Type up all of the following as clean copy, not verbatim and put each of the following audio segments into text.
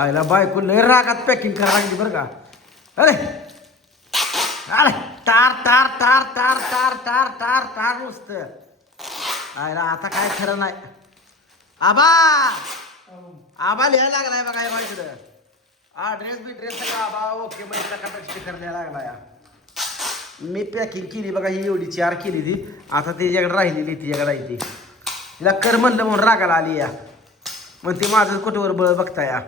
आयला बायको लय रागात पॅकिंग करायला लागली बरं का. अरे अरे टार टार टार टार टार टार टार टार नुसतं. आयला आता काय खरं नाही. आबा आबा लिहायला लागलाय बघा या बाईकडं. हा ड्रेस सगळं आबा ओके मग स्टिकर लिहायला लागला या. मी पॅकिंग केली बघा ही एवढी 4 केली ती. आता तिच्याकडे राहिलेली तिच्याकडे आहे ती. तिला कर म्हणलं म्हणून रागाला आली या. मग ती माझं कुठवर बळ बघता या.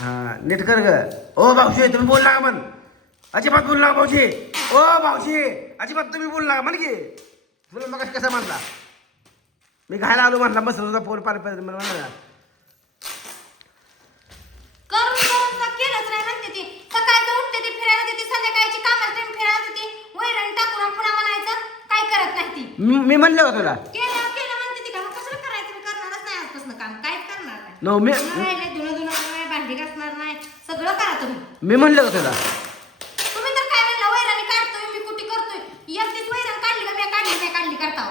हा नीट कर ग. ओ भाऊजी तुम्ही बोल ना म्हण. अजिबात बोल ना भाऊजी. ओ भाऊजी अजिबात तुम्ही बोल ना म्हण की. तुला मग कसा म्हणला मी घायला आलो म्हणला बसला होता फोन पाणी पाहिजे म्हणा. मी म्हणलं का तुला नो मी सगळं करा तुम्ही. मी म्हणलं का तुला तुम्ही तर काय म्हणला वैराणी काढतोय मी कुठे करतोय. एकटीच वैरण काढली का मी काढली करता.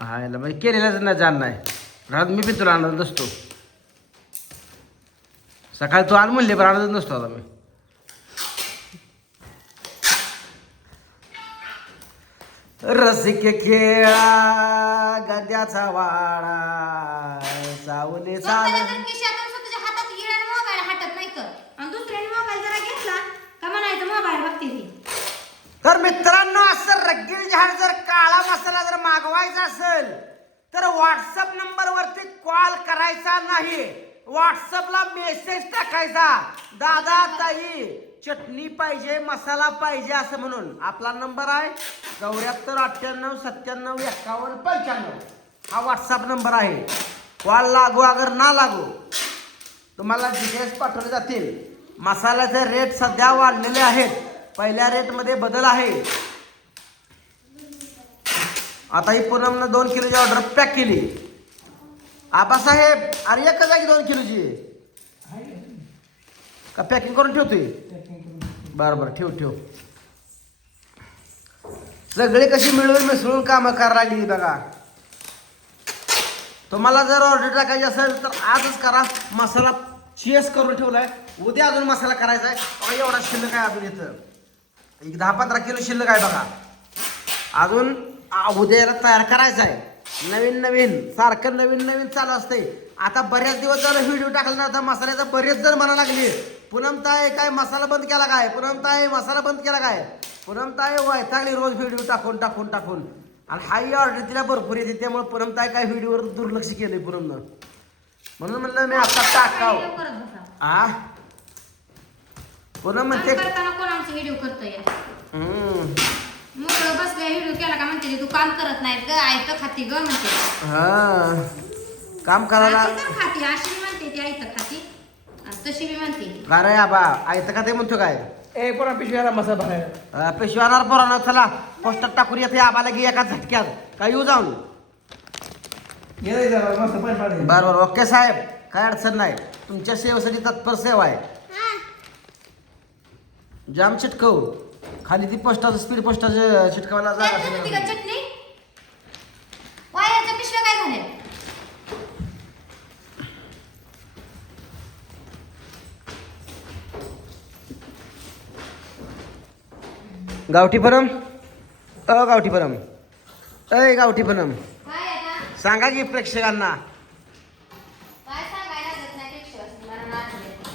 हा म्हणजे केलेलाच नाही जाण नाही राहत. मी पण तुला आणत नसतो. सकाळी तू आण म्हणले पण आणतच नसतो आता मी. रसिक खेळा गद्याचा वाडा सावले स्वतःच्या जर खिशातून स्वतःच्या हातात येणार मोबाईल हातात नाही आणि दुसऱ्याने मोबाईल जरा घेतला का म्हणायचं मोबाईल बघते ती. तर मित्रांनो असं रग्गील झाड जर काळा मसाला जर मागवायचा असेल तर व्हॉट्सअप नंबरवरती कॉल करायचा नाही. व्हॉट्सअपला मेसेज टाकायचा दादा ताई चटणी पाहिजे मसाला पाहिजे असं म्हणून. आपला नंबर आहे 74 98 97 51 95. हा व्हॉट्सअप नंबर आहे. कॉल लागू अगर ना लागू तुम्हाला डिटेल्स पाठवले जातील. मसाल्याचे रेट सध्या वाढलेले आहेत. पहिल्या रेटमध्ये बदल आहे. आता ही पूनमनं 2 किलोची ऑर्डर पॅक केली. आबासाहेब अरे एक जागी 2 किलोची का पॅकिंग करून ठेवतोय. बरं बरं ठेव. सगळे कशी मिळून मिसळून कामं करायला लागली बघा. तुम्हाला जर ऑर्डर टाकायची असेल तर आजच करा. मसाला चेस करून ठेवलाय. उद्या अजून मसाला करायचा आहे. एवढा शिल्लक आहे अजून इथं. एक 10-15 किलो शिल्लक आहे बघा. अजून उद्या याला तयार करायचं आहे. नवीन सारखं नवीन चालू असते. आता बऱ्याच दिवस झालं व्हिडिओ टाकला नव्हता मसाल्याचा. बरेच जण म्हणा लागले पूनमताई काय मसाला बंद केला काय. पूनमताई मसाला बंद केला काय. पूनमताई वैतागली रोज व्हिडिओ टाकून आणि हाई ऑर्डर तिला भरपूर येते. त्यामुळे पूनमताई काय व्हिडिओवर दुर्लक्ष केलंय पूनमनं. म्हणून म्हणलं मी आता टाकाव. आ पूनम म्हणते व्हिडिओ करतोय मोकळं बसल्या व्हिडिओ केला का म्हणते तू काम करत नाही ग आयत खाती ग म्हणते. हा काम करायला खाती अशी म्हणते ती आयत खाती तशी बी म्हणते. का रे आबा आयत का ते म्हणतो काय. ए पोरा पिशव्याला मसाला भरायला पेशवानार पोरांना चला पोस्टर टाकून येते आबाला की एका झटक्यात काय येऊ जाऊन. मस्त पण पाहिजे. बरोबर ओके साहेब काय अडचण नाही. तुमच्या सेवेसाठी तत्पर सेवा आहे. जाम चिटकव खाली ती पोस्टाचं स्पीड पोस्टाचं चिटकावायला जागा चटणी वायाच्या पिशव्या काय झाल्या. गावठी परम गावठी परम गावठी परम सांगा की प्रेक्षकांना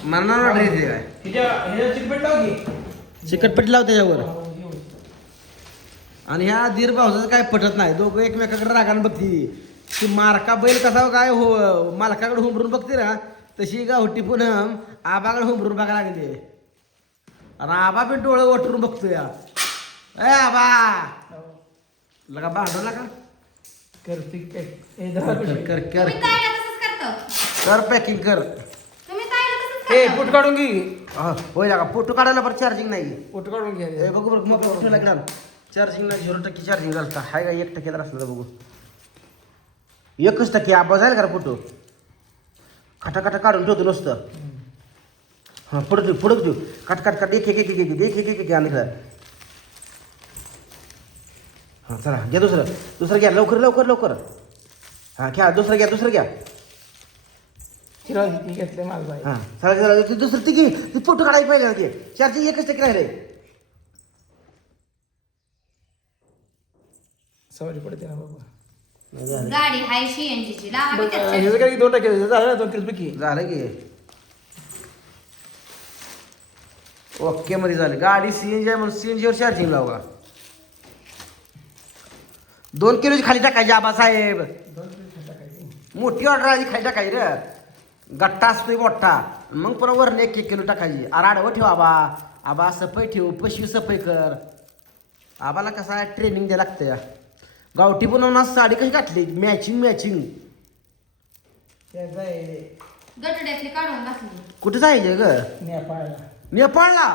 मनावर काय चिकटपट्टी लाव त्याच्यावर. आणि ह्या दीर भाऊचं काय पटत नाही. दोघं एकमेकाकडे रागानं बघती. ती मारका बैल कसा काय हो मालकाकडे हुंबरून बघते ना तशी गावठी पूनम आबाकडे हुंबरून बघायला लागली. आणि आबा पण डोळं वटरून बघतो या. ए आबा लगा भांडू नका. कर पॅकिंग कर. फुट काढून घे. होय लागा फोटो काढायला बरं चार्जिंग नाही. फुट काढून घे. बघू बरं मग लागला चार्जिंग नाही. 0% चार्जिंग घालता हाय का 1% असलं बघू. 1% आबा जाईल का फोटो खाटा काढून ठेवतो नुसतं. हां पुढं ठेव काट एक आणि हां चला घ्या दुसरं घ्या लवकर हां घ्या दुसरं घ्या हिरा ती घेतले माझं बाई हा सगळं ते दुसरं ती घे ती फोटो काढायला पाहिजे ना ते चार्जिंग एकच टक्के राहिले सवारी पडते ना बाबा गाडी हाय CNG ची लावा की त्यात. ह्याचं काय 2% झालं ना 2 किलो की झालं की ओके मध्ये झालं गाडी सीएनजी आहे म्हणून सीएनजीवर चार्जिंग लावा 2 किलोची खाली टाकायची आबा साहेब 2 किलो टाकायची मोठी ऑर्डर आधी खाली टाकायची रे गट्टा असतोय मोठा मग पुन्हा वरने 1 किलो टाकायची अरे आडवं ठेव आबा आबा सफाई ठेव पशवी सफाई कर आबाला कसं आहे ट्रेनिंग द्यायला लागतं या गावठी बनवून साडी कशी घातली मॅचिंग त्याचा आहे गटड्यातली काढून घातली. कुठे जायचे ग नेपाळला नेपाळला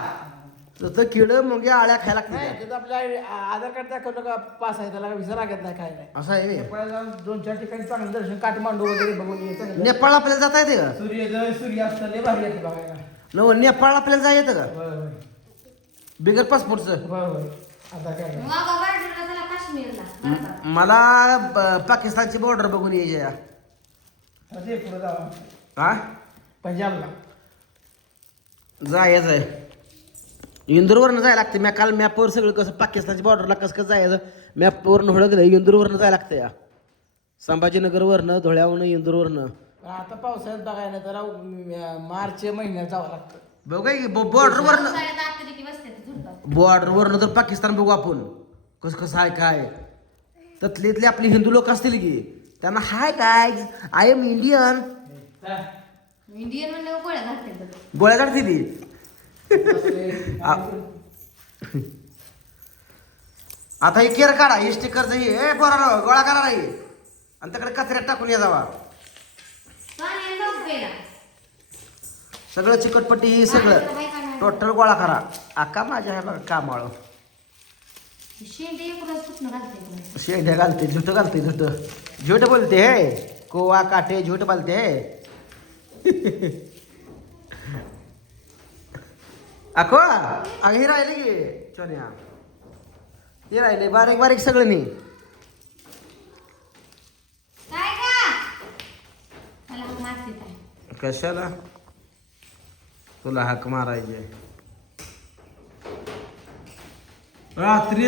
तर किड मग या आळ्या खायला नाही लागते तिथं आपल्या आधार कार्ड दाखवलं का पास आहे त्याला विसा लागत नाही काय नाही असं आहे व्हय. नेपाळला जाऊन 2-4 ठिकाणी चांगलं दर्शन काठमांडू वगैरे बघून यायचं नेपाळ आपल्याला जाता येते का सूर्योदय सूर्यास्त लय भारी येते बघायला नव नेपाळ आपल्याला जाय येतं का होय होय बिगर पासपोर्टचं होय होय आता काय नाही. मग वाढलेला त्याला काश्मीरला बरोबर. मला पाकिस्तानची बॉर्डर बघून यायची या आता ते पुढे जावा हा पंजाबला जायचं आहे इंदूरवरनं जायला लागते मी काल मॅपवर सगळं कसं पाकिस्तानच्या बॉर्डरला कसं कसं जायचं मॅपवरनं हुडकलं इंदूरवरनं जायला लागतं या संभाजीनगरवरनं धुळ्यावरनं इंदूरवरनं आता पावसाळ्यात बघायला तर मार्च महिन्यात जावं लागतं बघा की बॉर्डरवरनं पावसाळ्यात आतमध्ये की बसते ते झुडपात. बॉर्डरवरनं तर पाकिस्तान बघू आपण कसं कसं आहे काय त्यातले आपले हिंदू लोक असतील की त्यांना हाय काय आय एम इंडियन इंडियन म्हणल्यावर गोळ्या घालते बघ. गोळ्या काढते ती आता हे केर काढा हे स्टिकरचं हे बरं गोळा करा नाही आणि तिकडे कचऱ्यात टाकून या जावा पाण्याने लावून प्यायला. सगळं चिकटपट्टी ही सगळं टोटल गोळा करा आका माझ्या आहे बघा कामाळ शेंडे एकूणच कुठनं घालते तुम्ही. शेंड्या घालते झुट घालते झुट बोलते हे कोवा काटे झुट बोलते हे अको अगं हे राहिले की चोन्या हे राहिले बारीक बारीक सगळं नाही काय का मला हाक मारते काय. कशाला तुला हाक मारायचे रात्री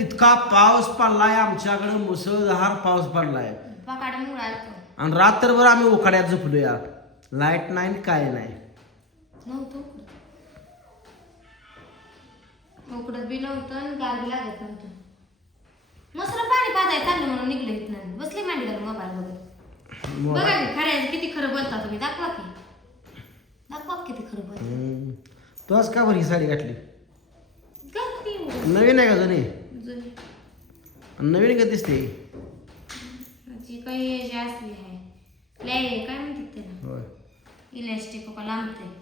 इतका पाऊस पडलाय आमच्याकडे मुसळधार पाऊस पडलाय पकाड मुळ आलतो आणि रात्रभर आम्ही उखाड्यात झोपलोया लाईट नाही काय नाही नव्हतं उकडत बी नव्हतं आणि गार बी लागत नव्हतं मस्त पाणी पाजाय चाललं म्हणून निघलं इथनं बसली मांडीवर मोबाईल बघत बघा की खरं किती खरं बोलता तुम्ही दाखवा किती खरं बोलता. तू आज का बरं ही साडी घातली गप्पी नवीन आहे का जुनी जुनी नवीन का दिसते जी काही जी असली आहे लय काय म्हणतात त्याला होय इलास्टिक का लांबते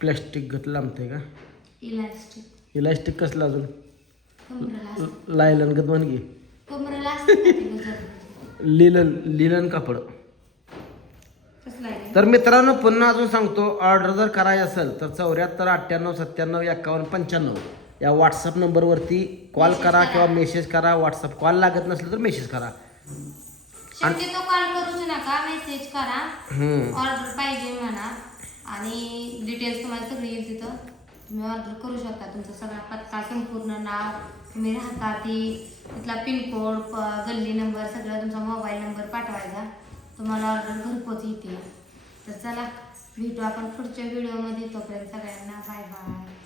प्लॅस्टिक गत लांबते का इलास्टिक इलास्टिक कसलं अजून कमरेला असतं. लायलन गत म्हण की कमरेला असतं का ते गजर? लिलन कापड कसलं आहे तर मित्रांनो पुन्हा अजून सांगतो ऑर्डर जर करायची असेल तर 74 98 97 91 95 या व्हॉट्सअप नंबरवरती कॉल करा किंवा मेसेज करा व्हॉट्सअप कॉल लागत नसलं तर मेसेज करा शक्यतो कॉल करूच नका मेसेज करा हम्म. ऑर्डर पाहिजे म्हणा आणि डिटेल्स तुम्हाला सगळी येईल तिथं तुम्ही ऑर्डर करू शकता तुमचा सगळा पत्ता संपूर्ण नाव तुम्ही राहता ती तिथला पिनकोड गल्ली नंबर सगळं तुमचा मोबाईल नंबर पाठवायचा तुम्हाला ऑर्डर घरपोच येते तर चला भेटू आपण पुढच्या व्हिडिओमध्ये तोपर्यंत सगळ्यांना बाय बाय